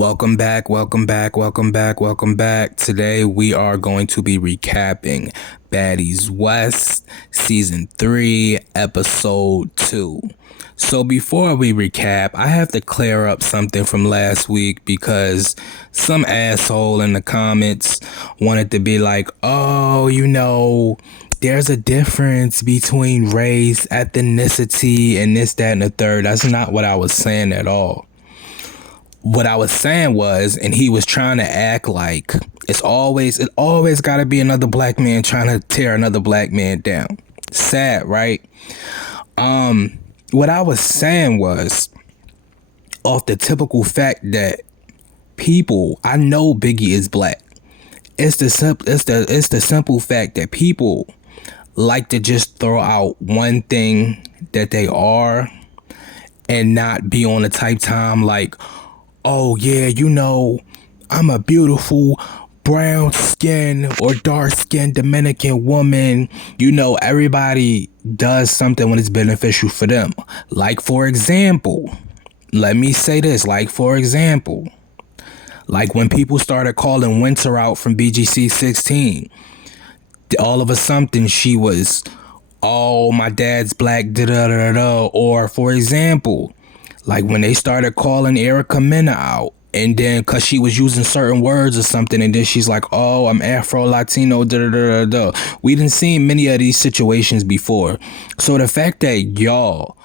Welcome back, welcome back, welcome back, welcome back. Today we are going to be recapping Baddies West, Season 3, Episode 2. So before we recap, I have to clear up something from last week because some asshole in the comments wanted to be like, there's a difference between race, ethnicity, and this, that, and the third. That's not what I was saying at all. What I was saying was, and he was trying to act like it always got to be another black man trying to tear another black man down. Sad, right? What I was saying was, off the typical fact that I know Biggie is black. It's the simple fact that people like to just throw out one thing that they are and not be on the type time like, oh yeah, I'm a beautiful brown skin or dark skinned Dominican woman. Everybody does something when it's beneficial for them. Like, for example, let me say this, like when people started calling Winter out from BGC 16, all of a sudden she was, oh, my dad's black, da da da da. Or, for example, like when they started calling Erica Mena out, and then because she was using certain words or something, and then she's like, oh, I'm Afro-Latino, da da da da da. We didn't see many of these situations before. So the fact that y'all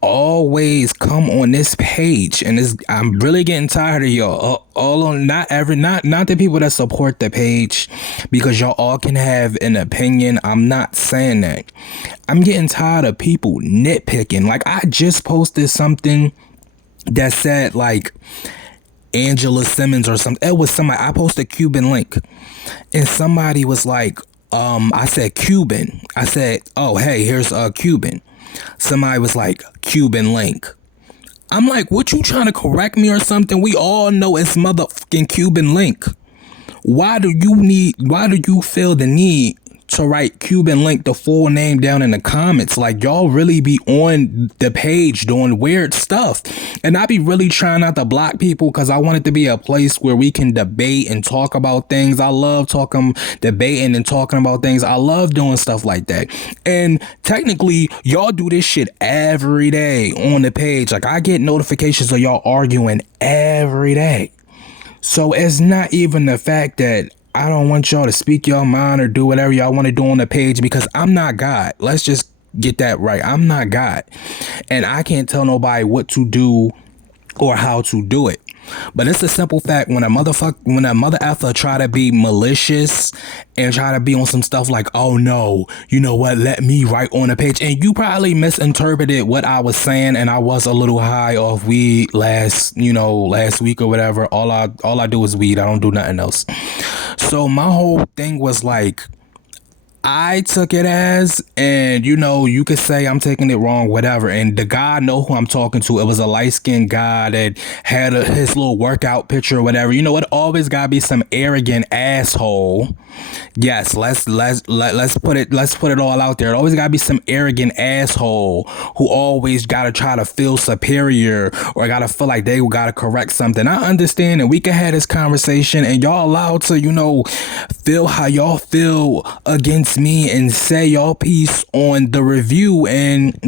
always come on this page, and I'm really getting tired of y'all. Not the people that support the page, because y'all all can have an opinion. I'm not saying that. I'm getting tired of people nitpicking. Like, I just posted something that said like Angela Simmons or something. It was somebody. I posted a Cuban link, and somebody was like, I said Cuban. I said, oh hey, here's a Cuban. Somebody was like, Cuban link. I'm like, what, you trying to correct me or something? We all know it's motherfucking Cuban link. Why do you feel the need to write Cuban link, the full name, down in the comments? Like, y'all really be on the page doing weird stuff. And I be really trying not to block people because I want it to be a place where we can debate and talk about things. I love debating and talking about things. I love doing stuff like that. And technically, y'all do this shit every day on the page. Like, I get notifications of y'all arguing every day. So it's not even the fact that I don't want y'all to speak your mind or do whatever y'all want to do on the page, because I'm not God. Let's just get that right. I'm not God. And I can't tell nobody what to do or how to do it. But it's a simple fact, when a mother effer try to be malicious and try to be on some stuff like, oh no, you know what, let me write on a page. And you probably misinterpreted what I was saying, and I was a little high off weed last week or whatever. All I do is weed. I don't do nothing else. So my whole thing was like, I took it as, and you could say I'm taking it wrong, whatever. And the guy know who I'm talking to. It was a light-skinned guy that had his little workout picture or whatever. You know what? Always gotta be some arrogant asshole. Yes, let's put it all out there. It always gotta be some arrogant asshole who always gotta try to feel superior or gotta feel like they gotta correct something. I understand, and we can have this conversation, and y'all allowed to, feel how y'all feel against me and say y'all piece on the review and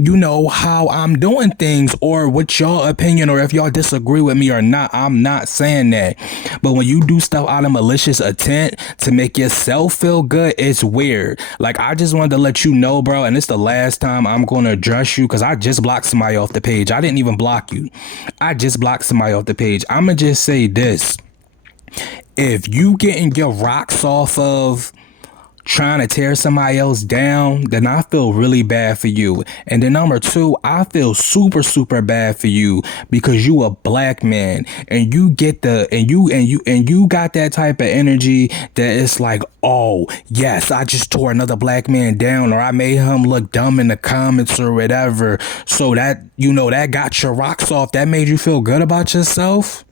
how I'm doing things, or what y'all opinion, or if y'all disagree with me or not. I'm not saying that. But when you do stuff out of malicious intent to make yourself feel good, it's weird. Like, I just wanted to let you know, bro, and it's the last time I'm going to address you, because I just blocked somebody off the page. I didn't even block you. I just blocked somebody off the page. I'm going to just say this. If you getting your rocks off of trying to tear somebody else down, then I feel really bad for you. And then number two, I feel super, super bad for you, because you a black man, and you get and you got that type of energy that it's like, oh yes, I just tore another black man down, or I made him look dumb in the comments or whatever. So that, that got your rocks off. That made you feel good about yourself.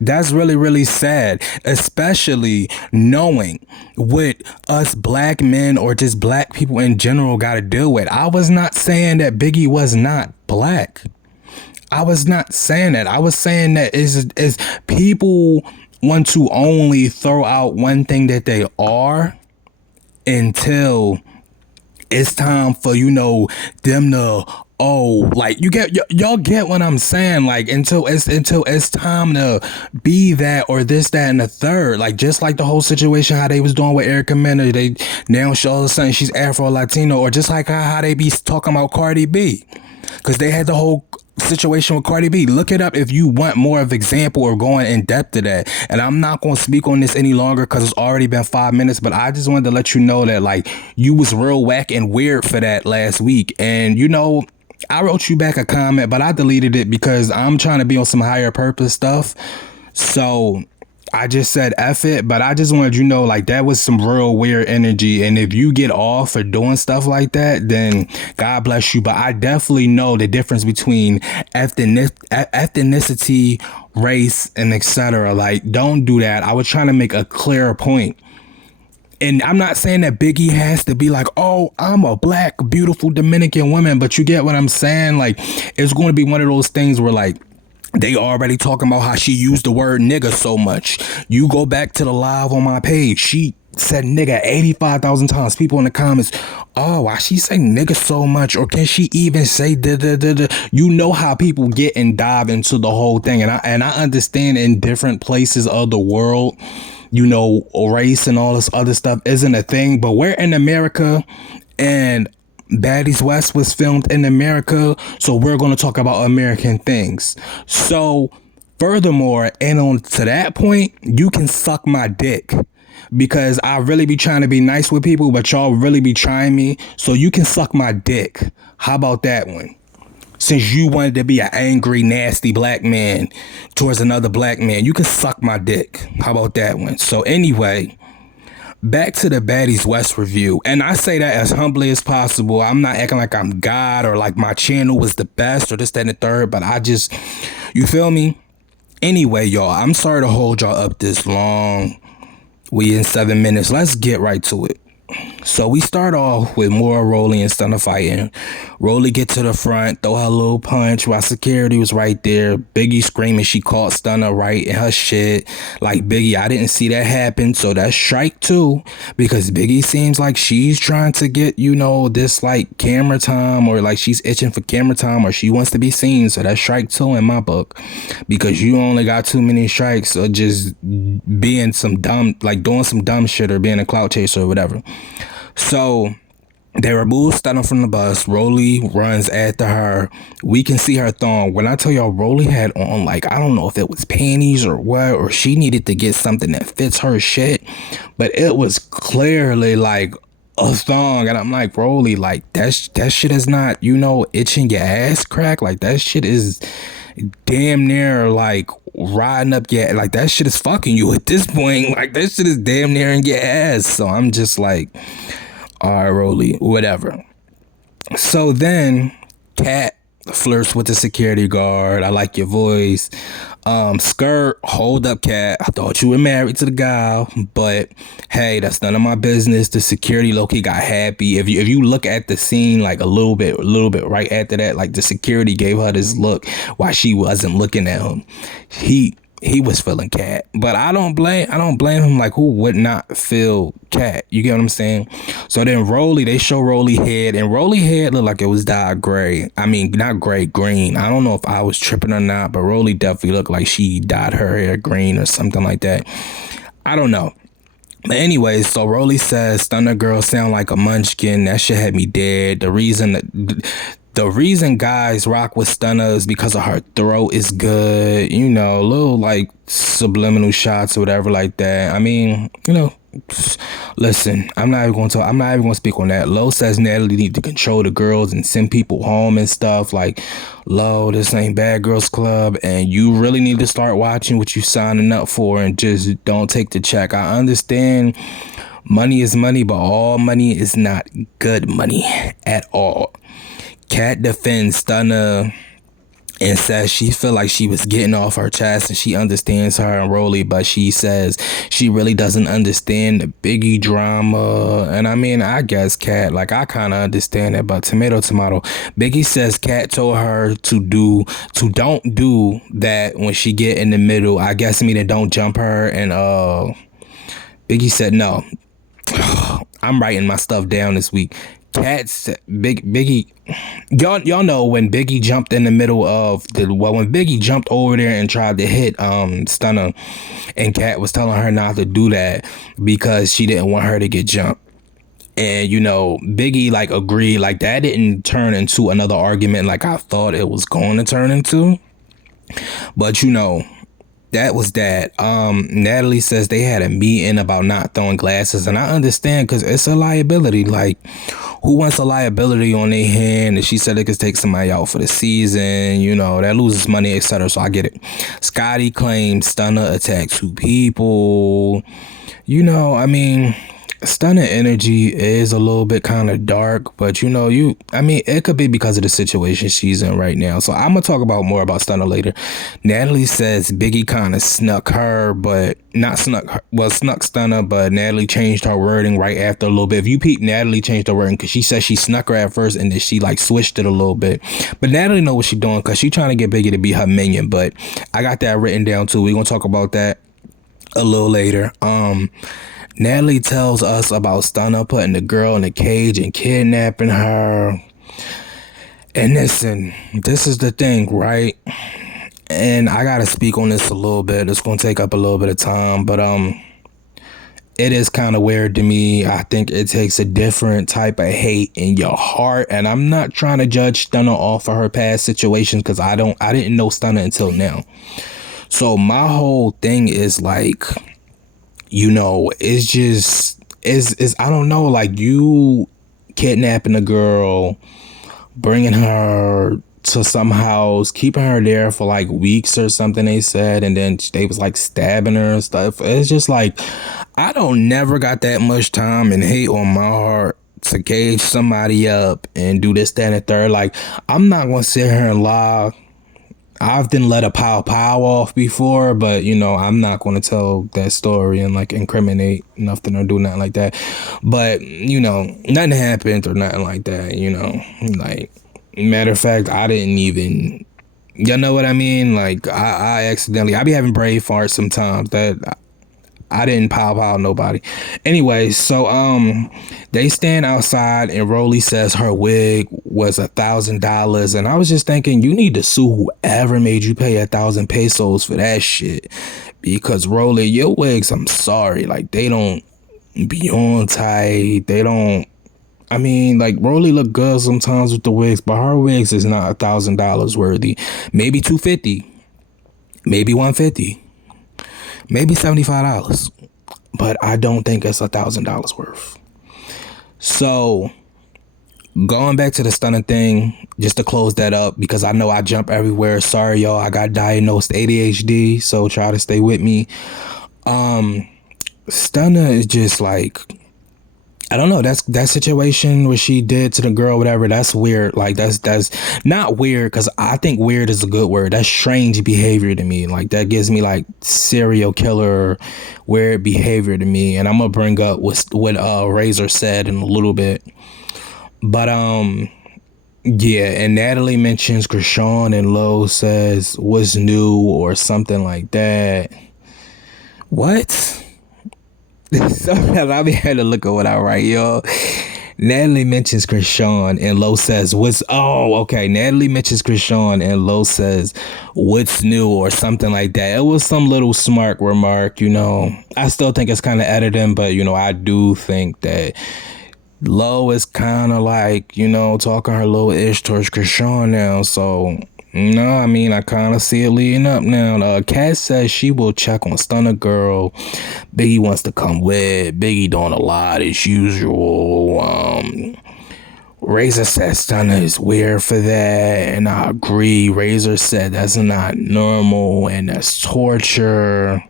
That's really, really sad, especially knowing what us black men or just black people in general got to deal with. I was not saying that Biggie was not black. I was not saying that. I was saying that is people want to only throw out one thing that they are until it's time for, them to, like, y'all get what I'm saying, like, until it's time to be that or this, that, and the third, like, just like the whole situation how they was doing with Erica Mena. They now show all of a sudden she's Afro Latino, or just like how they be talking about Cardi B, because they had the whole situation with Cardi B. Look it up if you want more of example or going in depth to that. And I'm not going to speak on this any longer because it's already been 5 minutes, but I just wanted to let you know that, like, you was real whack and weird for that last week. And, I wrote you back a comment, but I deleted it because I'm trying to be on some higher purpose stuff. So I just said F it, but I just wanted you to know, like, that was some real weird energy. And if you get off for doing stuff like that, then God bless you. But I definitely know the difference between ethnicity, race, and etc. Like, don't do that. I was trying to make a clear point. And I'm not saying that Biggie has to be like, oh, I'm a black, beautiful Dominican woman, but you get what I'm saying? Like, it's going to be one of those things where, like, they already talking about how she used the word nigga so much. You go back to the live on my page. She said nigga 85,000 times. People in the comments, oh, why she say nigga so much? Or can she even say da da da da? You know how people get and dive into the whole thing. And I understand in different places of the world, race and all this other stuff isn't a thing. But we're in America, and Baddies West was filmed in America, so we're going to talk about American things. So, furthermore, and on to that point, you can suck my dick, because I really be trying to be nice with people, but y'all really be trying me, so you can suck my dick. How about that one? Since you wanted to be an angry, nasty black man towards another black man, you can suck my dick. How about that one? So anyway, back to the Baddies West review. And I say that as humbly as possible. I'm not acting like I'm God or like my channel was the best or this, that, and the third, but you feel me? Anyway, y'all, I'm sorry to hold y'all up this long. We in 7 minutes. Let's get right to it. So we start off with more Rolly and Stunner fighting. Rolly get to the front, throw her little punch while security was right there. Biggie screaming she caught Stunner right in her shit. Like, Biggie, I didn't see that happen, so that's strike two. Because Biggie seems like she's trying to get, this like camera time, or like she's itching for camera time, or she wants to be seen. So that's strike two in my book. Because you only got too many strikes or just being some dumb, like doing some dumb shit or being a clout chaser or whatever. So they remove Stunner from the bus. Rolly runs after her. We can see her thong. When I tell y'all, Rolly had on, like, I don't know if it was panties or what, or she needed to get something that fits her shit, but it was clearly like a thong. And I'm like, Rolly, like, that shit is not, itching your ass crack. Like, that shit is damn near like riding up your, like, that shit is fucking you at this point. Like, that shit is damn near in your ass. So I'm just like, all right, Rolly, whatever. So then Kat flirts with the security guard. I like your voice. Skirt, hold up, Kat. I thought you were married to the guy, but hey, that's none of my business. The security low-key got happy. If you look at the scene, like a little bit right after that, like the security gave her this look while she wasn't looking at him. He was feeling Kat, but I don't blame him. Like, who would not feel Kat? You get what I'm saying? So then they show Rolly head, and Rolly head looked like it was dyed gray. I mean, not gray, green. I don't know if I was tripping or not, but Rolly definitely looked like she dyed her hair green or something like that. I don't know. But anyways, so Rolly says Stunner girl sound like a munchkin. That shit had me dead. The reason guys rock with Stunner is because of her throat is good, little like subliminal shots or whatever like that. I mean, listen, I'm not even going to speak on that. Lo says Natalie need to control the girls and send people home and stuff. Like, Lo, this ain't Bad Girls Club, and you really need to start watching what you signing up for and just don't take the check. I understand money is money, but all money is not good money at all. Kat defends Stunner and says she feel like she was getting off her chest and she understands her and Rolly, but she says she really doesn't understand the Biggie drama. And I mean, I guess Cat, like, I kind of understand it, but tomato tomato. Biggie says Cat told her to don't do that when she get in the middle. I guess meaning don't jump her. And Biggie said no. I'm writing my stuff down this week. Biggie, y'all know when Biggie jumped in the middle of when Biggie jumped over there and tried to hit Stunner, and Cat was telling her not to do that because she didn't want her to get jumped. And Biggie like agreed, like that didn't turn into another argument like I thought it was going to turn into. But that was that. Natalie says they had a meeting about not throwing glasses, and I understand because it's a liability. Like, who wants a liability on their hand? And she said it could take somebody out for the season, that loses money, etc. So I get it. Scotty claims Stunner attacked 2 people. I mean, Stunner energy is a little bit kind of dark, but it could be because of the situation she's in right now. So I'm gonna talk about more about Stunner later. Natalie says Biggie kind of snuck her, but not snuck her, well, snuck Stunner, but Natalie changed her wording right after a little bit. If you peep, Natalie changed her wording because she said she snuck her at first and then she like switched it a little bit. But Natalie know what she's doing because she trying to get Biggie to be her minion. But I got that written down too. We're gonna talk about that a little later. Natalie tells us about Stunner putting the girl in a cage and kidnapping her. And listen, this is the thing, right? And I gotta speak on this a little bit. It's gonna take up a little bit of time, but it is kind of weird to me. I think it takes a different type of hate in your heart. And I'm not trying to judge Stunner off of her past situations because I didn't know Stunner until now. So my whole thing is like, it's just I don't know, like you kidnapping a girl, bringing her to some house, keeping her there for like weeks or something, they said, and then they was like stabbing her and stuff. It's just like, I don't never got that much time and hate on my heart to cage somebody up and do this, that, and the third. Like, I'm not gonna sit here and lie. I've been let a pow off before, but I'm not going to tell that story and like incriminate nothing or do nothing like that. But nothing happened or nothing like that. Like, matter of fact, I didn't even, you know what I mean? Like, I accidentally, I be having brave farts sometimes that I didn't pow nobody. Anyway, so they stand outside and Rolly says her wig was $1,000, and I was just thinking, you need to sue whoever made you pay 1,000 pesos for that shit, because Rolly, your wigs, I'm sorry, like they don't be on tight. They don't. I mean, like Rolly look good sometimes with the wigs, but her wigs is not $1,000 worthy. Maybe $250, maybe $150. Maybe $75, but I don't think it's $1,000 worth. So going back to the Stunner thing, just to close that up, because I know I jump everywhere. Sorry, y'all. I got diagnosed ADHD, so try to stay with me. Stunner is just like, I don't know. That's that situation where she did to the girl, whatever. That's weird. Like that's not weird, because I think weird is a good word. That's strange behavior to me. Like that gives me like serial killer weird behavior to me. And I'm gonna bring up what Razor said in a little bit. But yeah. And Natalie mentions Krishan, and Lo says what's new or something like that. What? Sometimes I be had to look at what I write, y'all. Natalie mentions Krishan and Lo says Natalie mentions Krishan and Lo says what's new or something like that. It was some little smart remark, I still think it's kind of editing, but I do think that Lo is kind of like, talking her little ish towards Krishan now. So no, I mean, I kind of see it leading up now. Kat says she will check on Stunner Girl. Biggie wants to come with. Biggie doing a lot as usual. Razor said Stunner is weird for that, and I agree. Razor said that's not normal and that's torture.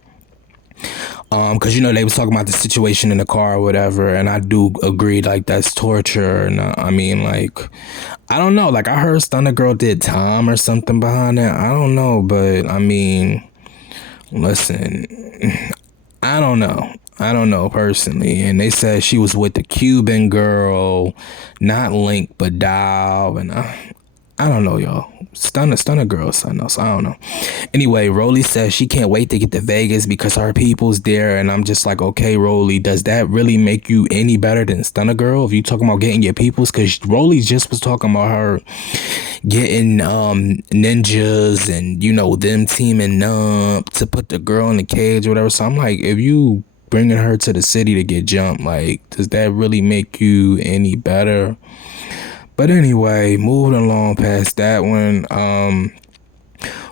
Because they was talking about the situation in the car or whatever, and I do agree, like, that's torture. And I mean, like, I don't know, like, I heard Stunner Girl did time or something behind that. I don't know, but I mean, listen, I don't know personally. And they said she was with the Cuban girl, not Link but Dial, and I don't know, y'all. Stunner girl, son. So I don't know. Anyway, Rolly says she can't wait to get to Vegas because her people's there, and I'm just like, okay, Rolly, does that really make you any better than Stunner Girl if you talking about getting your peoples? Because Rolly just was talking about her getting ninjas and them teaming up to put the girl in the cage or whatever. So I'm like, if you bringing her to the city to get jumped, like, does that really make you any better? But anyway, moving along past that one,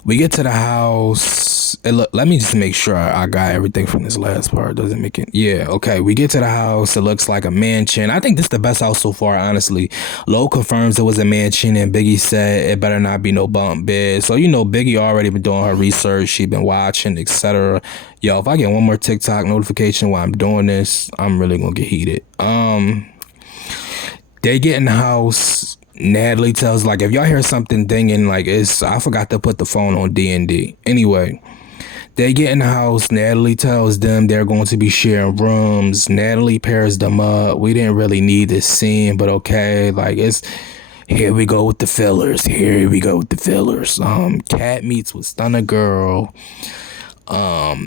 we get to the house. Let me just make sure I got everything from this last part. Doesn't make it. Yeah, okay. We get to the house. It looks like a mansion. I think this is the best house so far, honestly. Lo confirms it was a mansion, and Biggie said it better not be no bunk bed. So, Biggie already been doing her research. She been watching, etc. Yo, if I get one more TikTok notification while I'm doing this, I'm really gonna get heated. They get in the house. Natalie tells, like, if y'all hear something dinging, like, I forgot to put the phone on D&D. Anyway, they get in the house. Natalie tells them they're going to be sharing rooms. Natalie pairs them up. We didn't really need this scene, but okay, like, here we go with the fillers. Cat meets with Stunner Girl. Cat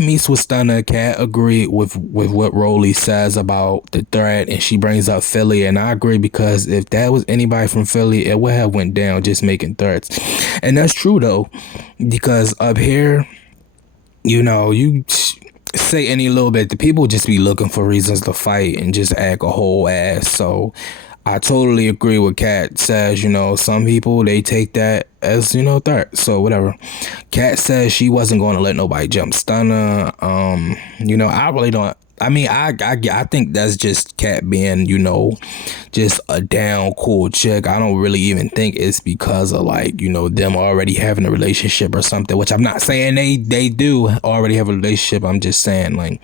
meets with Stunner. Cat agreed with what Rolly says about the threat, and she brings up Philly, and I agree, because if that was anybody from Philly, it would have went down just making threats. And that's true though, because up here, you say any little bit, the people just be looking for reasons to fight and just act a whole ass. So I totally agree with Kat says, some people, they take that as, threat. So whatever. Kat says she wasn't going to let nobody jump Stunner. I really don't. I mean, I think that's just Kat being, just a down cool chick. I don't really even think it's because of, like, them already having a relationship or something, which I'm not saying they do already have a relationship. I'm just saying, like,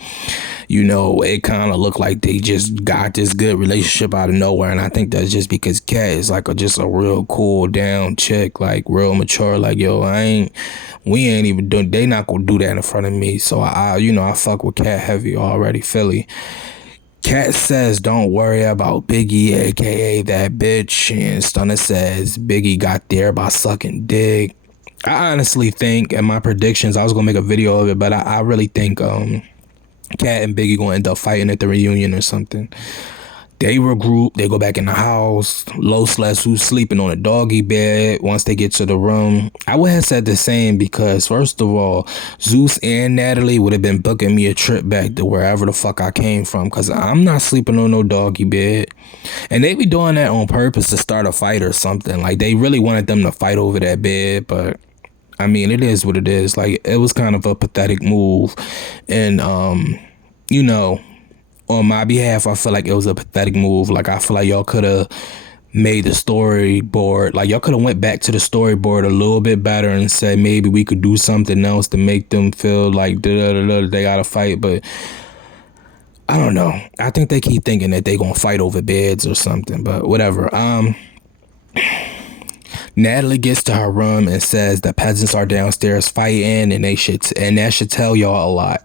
it kind of looked like they just got this good relationship out of nowhere. And I think that's just because Kat is like just a real cool down chick, like real mature, like, yo, we ain't even doing, they not gonna do that in front of me. So I fuck with Kat heavy already. Philly. Kat says don't worry about Biggie, aka that bitch, and Stunner says Biggie got there by sucking dick. I honestly think, in my predictions, I was gonna make a video of it, but I really think Kat and Biggie gonna end up fighting at the reunion or something. They regroup, they go back in the house. Lo slash who's sleeping on a doggy bed once they get to the room. I would have said the same because, first of all, Zeus and Natalie would have been booking me a trip back to wherever the fuck I came from, because I'm not sleeping on no doggy bed. And they be doing that on purpose to start a fight or something. Like, they really wanted them to fight over that bed, but I mean, it is what it is. Like, it was kind of a pathetic move. And, on my behalf, I feel like it was a pathetic move. Like, I feel like y'all could have made the storyboard, like, y'all could have went back to the storyboard a little bit better and said maybe we could do something else to make them feel like they gotta fight. But I don't know. I think they keep thinking that they gonna fight over beds or something, but whatever. Natalie gets to her room and says the peasants are downstairs fighting, and that should tell y'all a lot.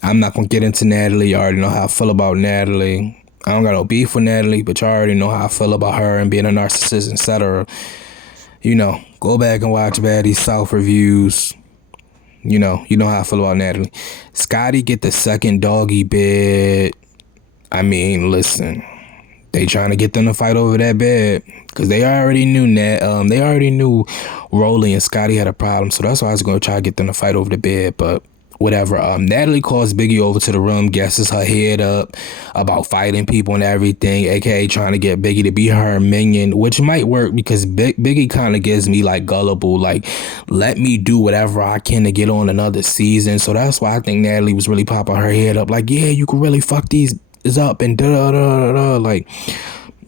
I'm not gonna get into Natalie. You already know how I feel about Natalie. I don't got no beef with Natalie, but you already know how I feel about her and being a narcissist, etc. Go back and watch Baddies South reviews. You know how I feel about Natalie. Scotty get the second doggy bed. I mean, listen, they trying to get them to fight over that bed because they already knew they already knew Rolly and Scotty had a problem, so that's why I was gonna try to get them to fight over the bed, but whatever. Natalie calls Biggie over to the room, guesses her head up about fighting people and everything, aka trying to get Biggie to be her minion, which might work because Biggie kind of gives me like gullible, like, let me do whatever I can to get on another season. So that's why I think Natalie was really popping her head up, like, yeah, you can really fuck these up and da da da da. Like,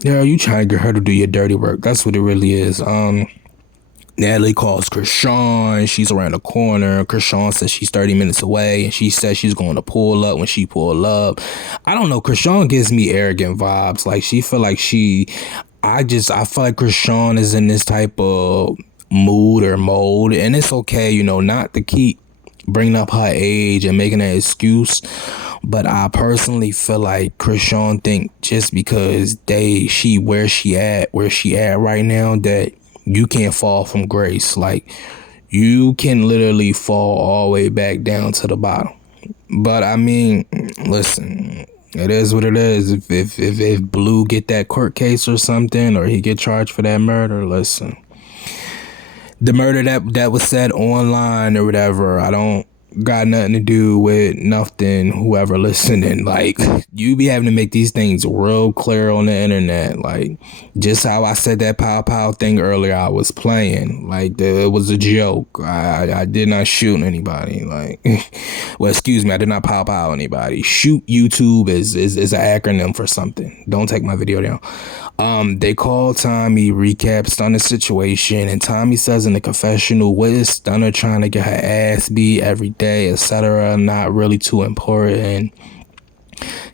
yeah, you trying to get her to do your dirty work. That's what it really is. Natalie calls Krishan. She's around the corner. Krishan says she's 30 minutes away, and she says she's going to pull up when she pull up. I don't know. Krishan gives me arrogant vibes. Like, she feel like I feel like Krishan is in this type of mood or mode, and it's okay, not to keep bringing up her age and making an excuse. But I personally feel like Krishan think just because where she at right now, that you can't fall from grace. Like, you can literally fall all the way back down to the bottom. But I mean, listen, it is what it is. If Blue get that court case or something, or he get charged for that murder, listen, the murder that was said online or whatever, I don't got nothing to do with nothing. Whoever listening, like, you be having to make these things real clear on the internet. Like, just how I said that pow pow thing earlier, I was playing. Like, it was a joke. I did not shoot anybody. Like, well, excuse me, I did not pow pow anybody. Shoot YouTube is an acronym for something. Don't take my video down. They call Tommy, recap Stunner's situation, and Tommy says in the confessional, what is Stunner trying to get her ass beat every day, etc. Not really too important.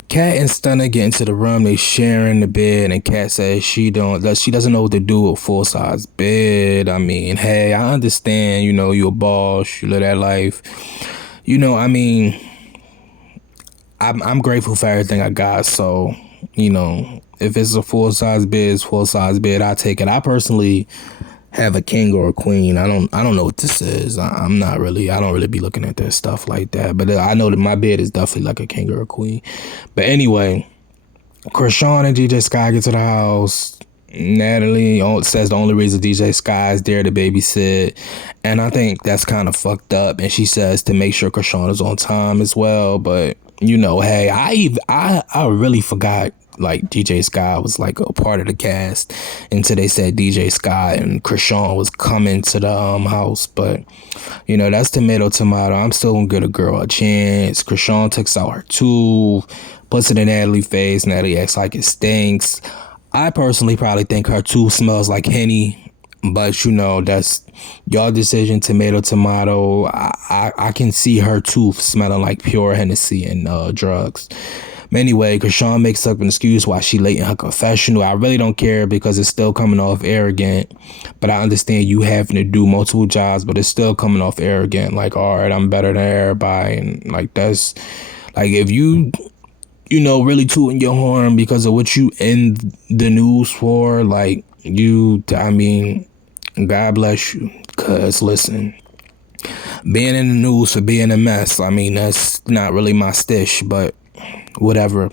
Kat and Stunner get into the room. They sharing the bed, and Kat says she doesn't know what to do with full size bed. I mean, hey, I understand. You a boss. You live that life. I mean, I'm grateful for everything I got. So, if it's a full size bed, it's full size bed. I take it. I personally have a king or a queen. I don't know what this is. I don't really be looking at that stuff like that. But I know that my bed is definitely like a king or a queen. But anyway, Krishan and DJ Sky get to the house. Natalie says the only reason DJ Sky is there to babysit, and I think that's kind of fucked up. And she says to make sure Krishan is on time as well. But hey, I really forgot, like, DJ Sky was like a part of the cast until they said DJ Sky and Krishan was coming to the house. But that's tomato. I'm still gonna give a girl a chance. Krishan takes out her tooth, puts it in Natalie's face. Natalie acts like it stinks. I personally probably think her tooth smells like Henny, but that's y'all decision. Tomato. I can see her tooth smelling like pure Hennessy and drugs. Anyway, Krishan makes up an excuse why she late in her confessional. I really don't care because it's still coming off arrogant. But I understand you having to do multiple jobs, but it's still coming off arrogant. Like, all right, I'm better than everybody. And like, that's like, if you really tooting your horn because of what you in the news for, like, I mean, God bless you. Because listen, being in the news for being a mess, I mean, that's not really my stish, but whatever.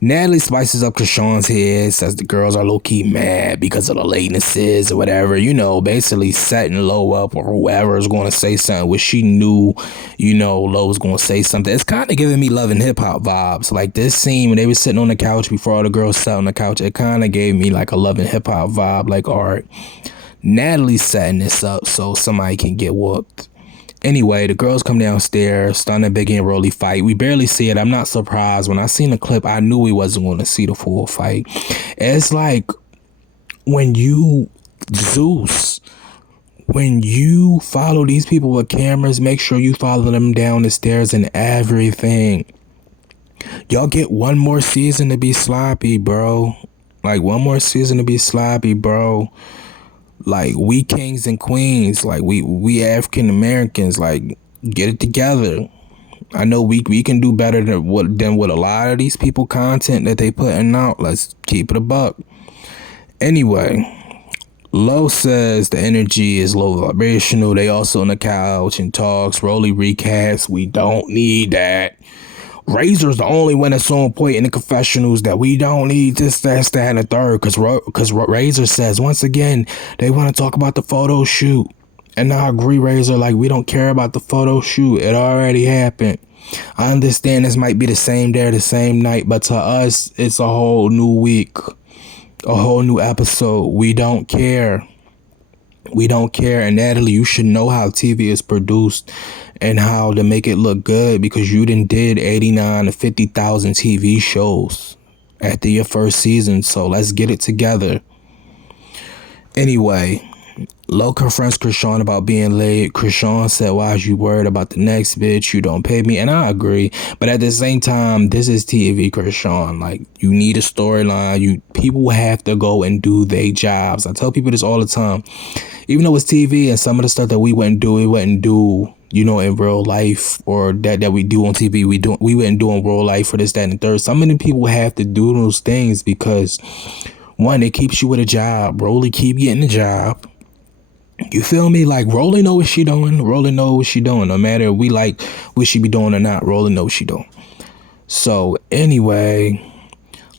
Natalie spices up Krishan's head, says the girls are low-key mad because of the latenesses or whatever, basically setting Lo up, or whoever is going to say something, which she knew, Lo was going to say something. It's kind of giving me Love and Hip Hop vibes. Like, this scene when they were sitting on the couch before all the girls sat on the couch, it kind of gave me like a Love and Hip Hop vibe. Like, all right, Natalie's setting this up so somebody can get whooped. Anyway, the girls come downstairs, Stunner, Biggie, and Rolly fight. We barely see it. I'm not surprised. When I seen the clip, I knew we wasn't going to see the full fight. It's like when you follow these people with cameras, make sure you follow them down the stairs and everything. Y'all get one more season to be sloppy, bro. Like, one more season to be sloppy, bro. Like, we kings and queens, like, we African Americans, like, get it together. I know we can do better than what a lot of these people content that they putting out. Let's keep it a buck. Anyway, Lo says the energy is low vibrational. They also on the couch and talks. Rolly recaps, we don't need that. Razor's the only one that's on point in the confessionals that we don't need this, that, and the third. Because Razor says, once again, they want to talk about the photo shoot. And I agree, Razor, like, we don't care about the photo shoot. It already happened. I understand this might be the same day or the same night, but to us, it's a whole new week. A whole new episode. We don't care. We don't care. And Natalie, you should know how TV is produced and how to make it look good, because you done did 89 to 50,000 TV shows after your first season. So let's get it together. Anyway, Lo confronts Krishan about being late. Krishan said, why is you worried about the next bitch? You don't pay me. And I agree. But at the same time, this is TV, Krishan. Like, you need a storyline. People have to go and do their jobs. I tell people this all the time. Even though it's TV and some of the stuff that we wouldn't do, you know, in real life, or that we do on TV, we wouldn't do in real life for this, that, and the third. Some of the people have to do those things because, one, it keeps you with a job. Rolly keep getting a job. You feel me? Like, Rolly know what she doing. Rolly know what she doing. No matter if we like what she be doing or not, Rolly know what she doing. So anyway,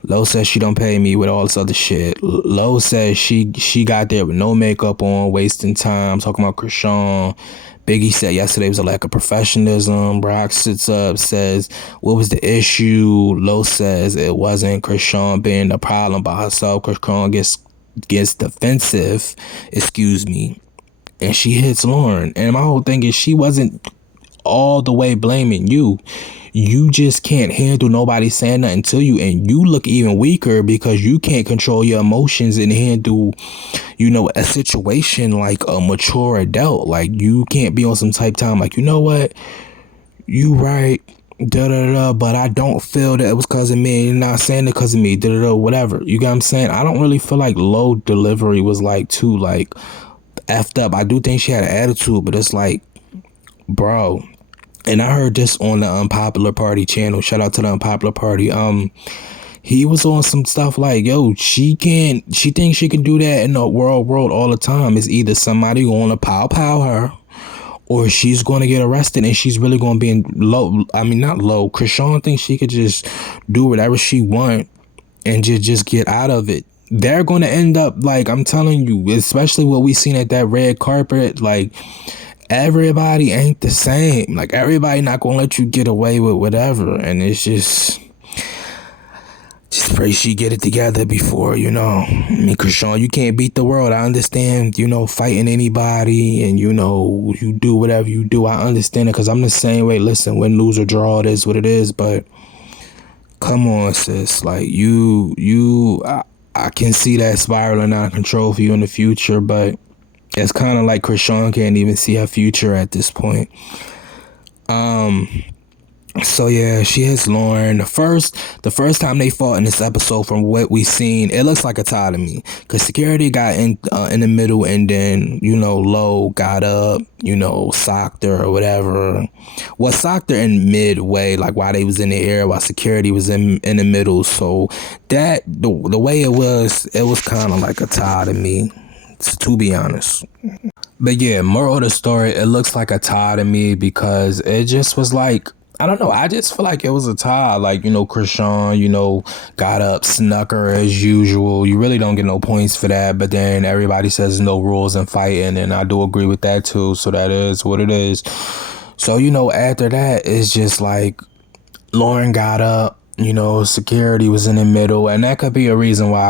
Lo says she don't pay me with all this other shit. Lo says she got there with no makeup on, wasting time, talking about Krishan. Biggie said yesterday was a lack of professionalism. Brock sits up, says, what was the issue? Lo says it wasn't Krishan being the problem by herself. Krishan gets defensive, excuse me, and she hits Lauren. And my whole thing is, she wasn't all the way blaming you. You just can't handle nobody saying nothing to you, and you look even weaker because you can't control your emotions and handle, you know, a situation like a mature adult. Like, you can't be on some type time like, you know what, you right, da da da, but I don't feel that it was because of me. You're not saying it because of me, da da da, whatever. You get what I'm saying? I don't really feel like Low delivery was like too like effed up. I do think she had an attitude, but it's like, bro. And I heard this on the Unpopular Party channel. Shout out to the Unpopular Party. He was on some stuff like, yo, she thinks she can do that in the world all the time. It's either somebody going to pow her, or she's going to get arrested and she's really going to be in Low. I mean, not Low. Krishan thinks she could just do whatever she want and just get out of it. They're going to end up, like, I'm telling you, especially what we seen at that red carpet, like, everybody ain't the same. Like, everybody not gonna let you get away with whatever. And it's just pray she get it together before, you know. I mean, Krishan, you can't beat the world. I understand, you know, fighting anybody and, you know, you do whatever you do. I understand it because I'm the same way. Listen, win, lose, or draw, it is what it is. But come on, sis. Like, I can see that spiraling out of control for you in the future, but it's kind of like Krishan can't even see her future at this point. So yeah, she hits Lauren. The first time they fought in this episode, from what we seen, it looks like a tie to me. Cause security got in the middle, and then, you know, Low got up, you know, socked her or whatever. Well, socked her in midway, like while they was in the air, while security was in the middle. So that the way it was kind of like a tie to me, to be honest. But yeah, moral of the story, it looks like a tie to me because it just was like, I don't know, I just feel like it was a tie. Like, you know, Krishan, you know, got up, snuck her as usual. You really don't get no points for that. But then everybody says no rules in fighting, and I do agree with that too. So that is what it is. So, you know, after that, it's just like Lauren got up, you know, security was in the middle, and that could be a reason why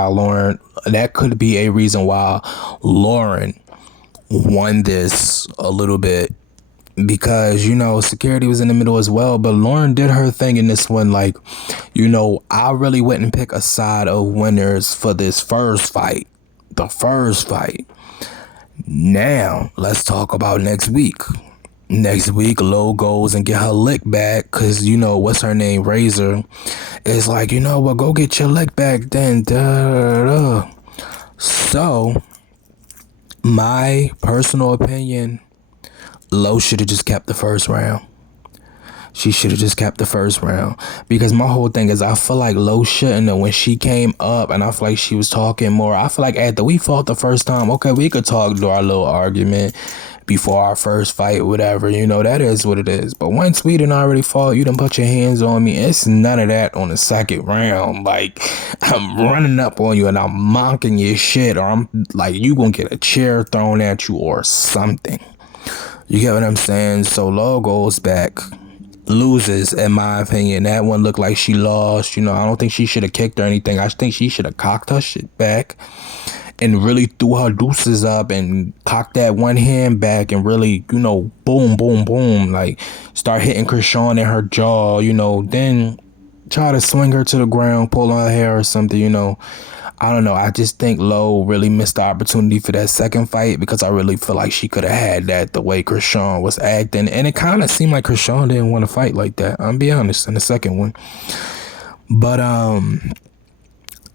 Lauren won this a little bit, because, you know, security was in the middle as well. But Lauren did her thing in this one. Like, you know, I really wouldn't pick a side of winners for this first fight. The first fight. Now, let's talk about next week. Next week, Lo goes and get her lick back because, you know, what's her name? Razor is like, you know what, go get your lick back then. So, my personal opinion, Lo should have just kept the first round. She should have just kept the first round. Because my whole thing is, I feel like Lo shouldn't have. When she came up and I feel like she was talking more, I feel like after we fought the first time, okay, we could talk, do our little argument before our first fight, whatever, you know, that is what it is. But once we done already fought, you done put your hands on me, it's none of that on the second round. Like, I'm running up on you and I'm mocking your shit, or I'm like, you gonna get a chair thrown at you or something. You get what I'm saying? So Lo goes back, loses, in my opinion. That one looked like she lost. You know, I don't think she should have kicked or anything. I think she should have cocked her shit back and really threw her deuces up and cocked that one hand back and really, you know, boom, boom, boom, like start hitting Krishan in her jaw, you know, then try to swing her to the ground, pull her hair or something, you know. I don't know. I just think Lo really missed the opportunity for that second fight because I really feel like she could have had that the way Krishan was acting. And it kind of seemed like Krishan didn't want to fight like that. I'm be honest, in the second one. But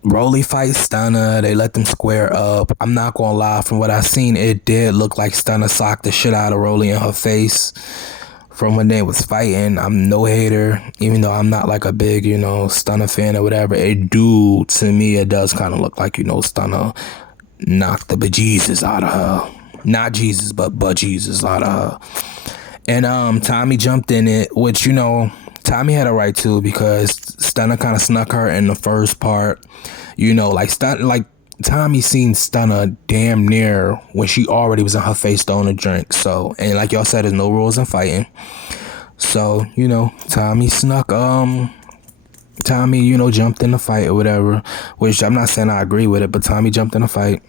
Rolly fights Stunner. They let them square up. I'm not gonna lie, from what I seen, it did look like Stunner socked the shit out of Rolly in her face from when they was fighting. I'm no hater, even though I'm not like a big, Stunner fan or whatever. To me, it does kind of look like, Stunner knocked the bejesus out of her. Not Jesus, but bejesus out of her. And Tommy jumped in it, which, Tommy had a right to, because Stunner kind of snuck her in the first part. Like Tommy seen Stunner damn near when she already was in her face throwing a drink. So, and like y'all said, there's no rules in fighting. So, Tommy snuck, Tommy, jumped in the fight or whatever, which I'm not saying I agree with it, but Tommy jumped in the fight.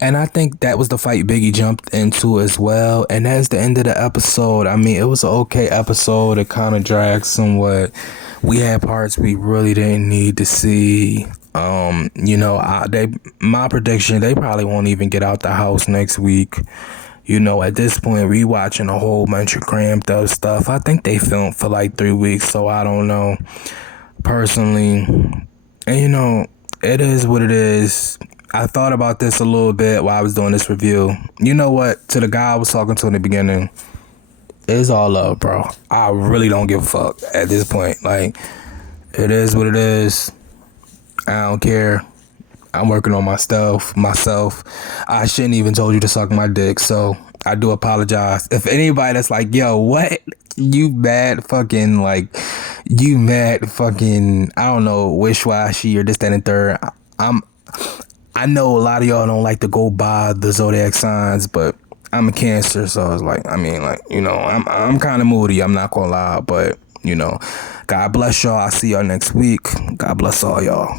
And I think that was the fight Biggie jumped into as well. And that's the end of the episode. I mean, it was an okay episode. It kind of dragged somewhat. We had parts we really didn't need to see. My prediction, they probably won't even get out the house next week. At this point, rewatching a whole bunch of cramped up stuff. I think they filmed for like 3 weeks, so I don't know. Personally, and it is what it is. I thought about this a little bit while I was doing this review. You know what? To the guy I was talking to in the beginning, it's all love, bro. I really don't give a fuck at this point. Like, it is what it is. I don't care. I'm working on my stuff myself. I shouldn't even told you to suck my dick, so I do apologize. If anybody that's like, yo, what? You mad fucking, I don't know, wishy-washy or this, that, and third. I know a lot of y'all don't like to go by the zodiac signs, but I'm a Cancer, so it's like, I'm kind of moody. I'm not gonna lie, but God bless y'all. I'll see y'all next week. God bless all y'all.